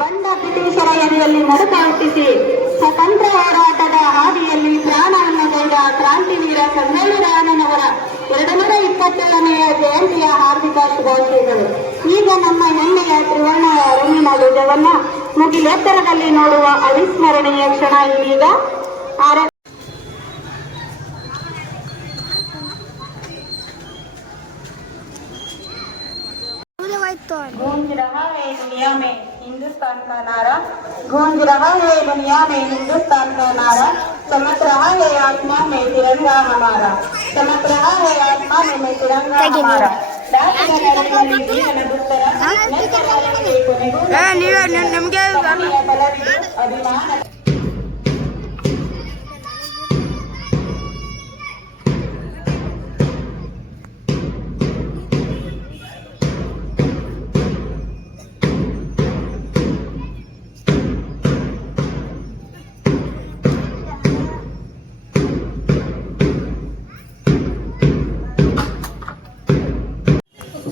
ಬಂದ ಬ್ರಿಟಿಷರ ಎದೆಯಲ್ಲಿ ನಡುಕ ಹುಟ್ಟಿಸಿ ಸ್ವತಂತ್ರ ಹೋರಾಟದ ಹಾದಿಯಲ್ಲಿ ಪ್ರಾಣವನ್ನು ಕೊಯ್ದ ಕ್ರಾಂತಿವೀರ ಸಂಗೊಳ್ಳಿರಾಯಣ್ಣನವರ 227ನೆಯ ಜಯಂತಿಯ ಹಾರ್ದಿಕ ಶುಭಾಶಯಗಳು. ಈಗ ನಮ್ಮ ಹೆಮ್ಮೆಯ ತ್ರಿವರ್ಣ ರಂಗಿನ ಧ್ವಜವನ್ನ ಮುಗಿಲೆತ್ತರದಲ್ಲಿ ನೋಡುವ ಅವಿಸ್ಮರಣೀಯ ಕ್ಷಣ ಇದೀಗ. गूंज रहा है दुनिया में हिंदुस्तान का नारा, गूंज रहा है दुनिया में हिंदुस्तान का नारा, चमक रहा है आसमान में तिरंगा हमारा, चमक रहा है आसमान में तिरंगा हमारा. अभिमान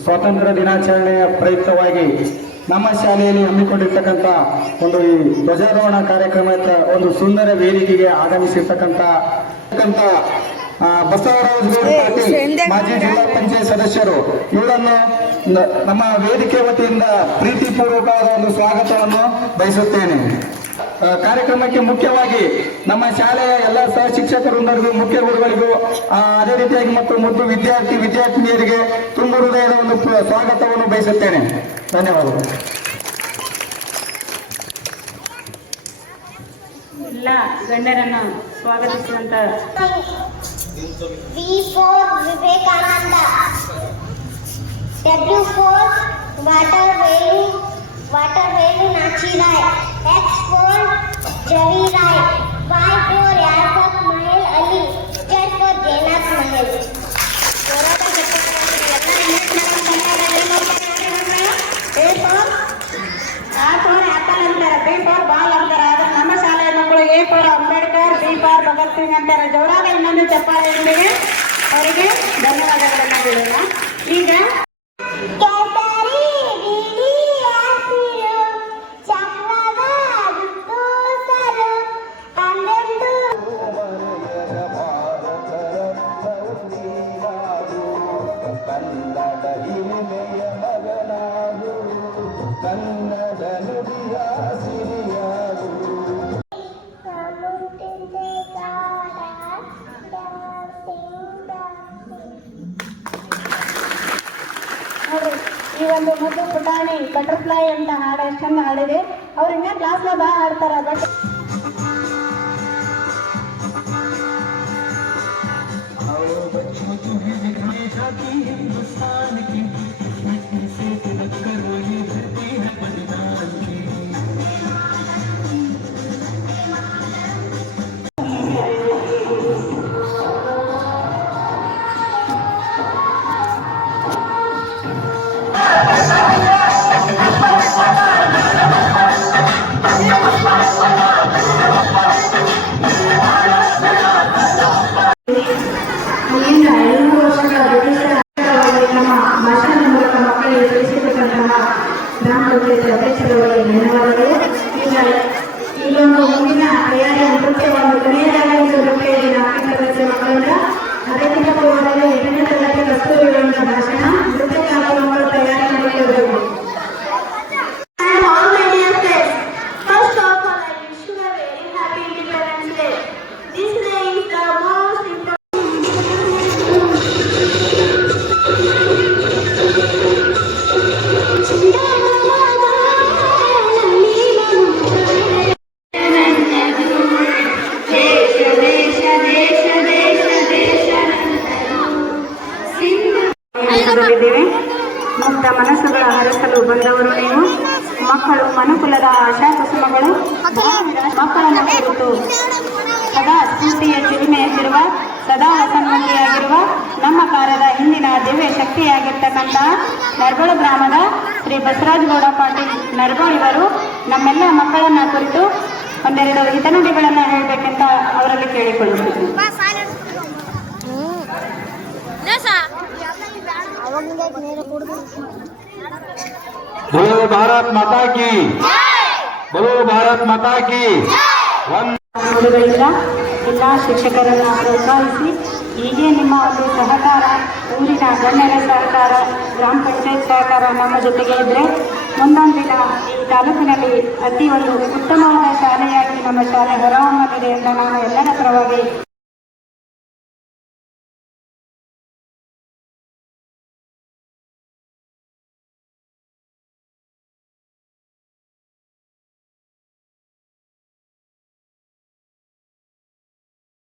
ಸ್ವಾತಂತ್ರ್ಯ ದಿನಾಚರಣೆಯ ಪ್ರಯುಕ್ತವಾಗಿ ನಮ್ಮ ಶಾಲೆಯಲ್ಲಿ ಹಮ್ಮಿಕೊಂಡಿರ್ತಕ್ಕಂಥ ಒಂದು ಈ ಧ್ವಜಾರೋಹಣ ಕಾರ್ಯಕ್ರಮದ ಒಂದು ಸುಂದರ ವೇದಿಕೆಗೆ ಆಗಮಿಸಿರ್ತಕ್ಕಂಥ ಬಸವರಾಜ ಮಾಜಿ ಜಿಲ್ಲಾ ಪಂಚಾಯತ್ ಸದಸ್ಯರು ಇವರನ್ನು ನಮ್ಮ ವೇದಿಕೆ ವತಿಯಿಂದ ಪ್ರೀತಿಪೂರ್ವಕವಾದ ಒಂದು ಸ್ವಾಗತವನ್ನು ಬಯಸುತ್ತೇನೆ. ಕಾರ್ಯಕ್ರಮಕ್ಕೆ ಮುಖ್ಯವಾಗಿ ನಮ್ಮ ಶಾಲೆಯ ಎಲ್ಲ ಸಹ ಶಿಕ್ಷಕರೊಂದಿಗೂ ಮುಖ್ಯ ಗುರುಗಳಿಗೂ ಅದೇ ರೀತಿಯಾಗಿ ಮತ್ತು ಮುದ್ದು ವಿದ್ಯಾರ್ಥಿನಿಯರಿಗೆ ತುಂಬ ಹೃದಯದ ಒಂದು ಸ್ವಾಗತವನ್ನು ಬಯಸುತ್ತೇನೆ. ಧನ್ಯವಾದಗಳು. ಎಲ್ಲ ಗಣ್ಯರನ್ನು ಸ್ವಾಗತಿಸುವಂತ ವಿವೇಕಾನಂದ, W4 वाटर वेलू नाची राय, X4 जवी राय, Y4 यारफत महल अली, Z4 जैनाथ महल. B4 ಬಾಲ್ ಅಂತಾರೆ. ಆದ್ರೆ ನಮ್ಮ ಶಾಲೆಯ ಮಕ್ಕಳು A4 ಅಂಬೇಡ್ಕರ್, B4 ಭಗತ್ ಸಿಂಗ್ ಅಂತಾರೆ. ಜೋರಾದ ಇನ್ನೊಂದು ಚಪ್ಪಾಳೆಯೊಂದಿಗೆ ಅವರಿಗೆ ಧನ್ಯವಾದಗಳನ್ನು ನೀಡೋಣ. ಈಗ ಈ ಒಂದು ಮುದ್ದು ಪುಟಾಣಿ ಬಟರ್ಫ್ಲೈ ಅಂತ ಹಾಡು ಎಷ್ಟು ಚಂದ ಹಾಡಿದೆ. ಅವ್ರು ಇನ್ನೇ ಕ್ಲಾಸ್ನ ಬಾ ಹಾಡ್ತಾರ. ಬಟ್ ಇಲ್ಲೊಂದು ಮುಂದಿನ ತಯಾರಿ ನೃತ್ಯ ಒಂದು ಕೊನೆಯದಾಗಿ ಒಂದು ನೃತ್ಯ ಇದೆ. 4ನೇ ತರಗತಿ ಮಕ್ಕಳಿಂದ ಅದಕ್ಕಿಂತ ಪೂರ್ವದಲ್ಲಿ 8ನೇ ತರಗತಿ ಕಸ್ತೂರಿಗಳ ಭಾಷಣ ನೃತ್ಯ ಕಾರ್ಯಕ್ರಮಗಳು ತಯಾರಿ ಮಾಡಿಕೊಳ್ಳಬೇಕು. ಮುಕ್ತ ಮನಸ್ಸುಗಳ ಹರಸಲು ಬಂದವರು ನೀವು. ಮಕ್ಕಳು ಮನುಕುಲದ ಆಶಾ ಕುಸುಮಗಳು. ಮಕ್ಕಳನ್ನು ಕುರಿತು ಸದಾ ಸ್ಫೂರ್ತಿಯ ಚಿಲುಮೆಯಂತಿರುವ, ಸದಾ ಸನ್ಮತಿಯಾಗಿರುವ ನಮ್ಮ ಕಾರ್ಯದ ಹಿಂದಿನ ದಿವ್ಯ ಶಕ್ತಿಯಾಗಿರ್ತಕ್ಕಂತಹ ನರಗೋಳ ಗ್ರಾಮದ ಶ್ರೀ ಬಸವರಾಜಗೌಡ ಪಾಟೀಲ್ ನರಗೋಳ ಇವರು ನಮ್ಮೆಲ್ಲ ಮಕ್ಕಳನ್ನ ಕುರಿತು ಒಂದೆರಡು ಹಿತನುಡಿಗಳನ್ನು ಹೇಳಬೇಕಂತ ಅವರಲ್ಲಿ ಕೇಳಿಕೊಳ್ಳುತ್ತಿದ್ದೆ. बोलो भारत माता की, बोलो भारत माता की. ನುಡಿಗಳಿಂದ ಎಲ್ಲ ಶಿಕ್ಷಕರನ್ನು ಪ್ರೋತ್ಸಾಹಿಸಿ ಹೀಗೆ ನಿಮ್ಮ ಒಂದು ಸಹಕಾರ, ಊರಿನ ಗಣ್ಯರ ಸಹಕಾರ, ಗ್ರಾಮ ಪಂಚಾಯತ್ ಸಹಕಾರ ನಮ್ಮ ಜೊತೆಗೆ ಇದ್ದರೆ ಮುಂದೊಂದು ದಿನ ಈ ತಾಲೂಕಿನಲ್ಲಿ ಅತಿ ಒಂದು ಉತ್ತಮವಾದ ಶಾಲೆಯಾಗಿ ನಮ್ಮ ಶಾಲೆ ಹೊರಹೊಮ್ಮಲಿದೆ ಎಂದು ನಾನು ಎಲ್ಲರ ಪರವಾಗಿ